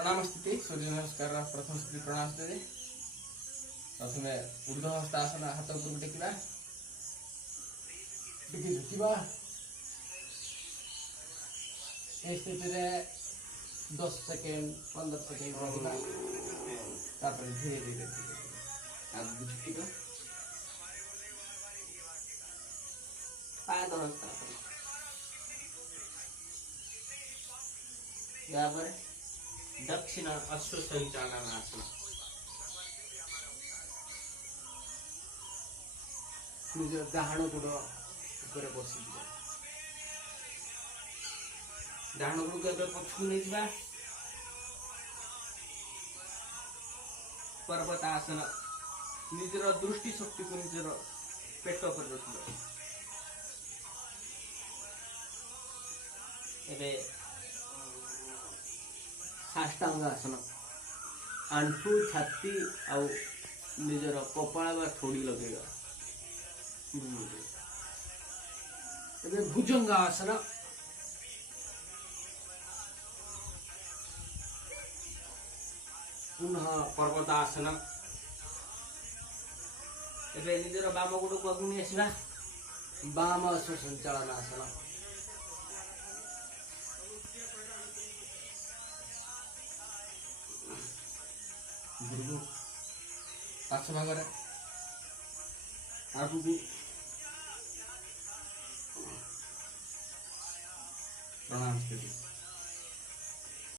प्रणाम स्थिति सूर्य नमस्कार प्रथम स्थिति प्रणाम स्थिति प्रथम ऊर्ध हस्तासन हाथ ऊपर टेकिबा टिके झुकिबा ए स्थिति रे 10 सेकेंड 15 सेकेंड रहिबा तापर धीरे धीरे आगे झुकिबा पाय धरता यापर दक्षिण अश्व संचालन आसन निज डाहाण गोड़ ऊपर बसी डाहाण गोड़ को पछू नहीं जा पर्वत आसन निजर दृष्टि शक्ति को निजर पेट पर रखिबा एबे साष्टांग आसन आंठू छाती आउ निजर कपाल बा ठोड़ी लगेगा एबे भुजंग आसन पुनः पर्वतासन एबे निजर बाम गोड़ को अग्नि आसीबा वाम अश्व संचालन आसन गुरु पाछ भागरे आगु प्रणाम स्थिति।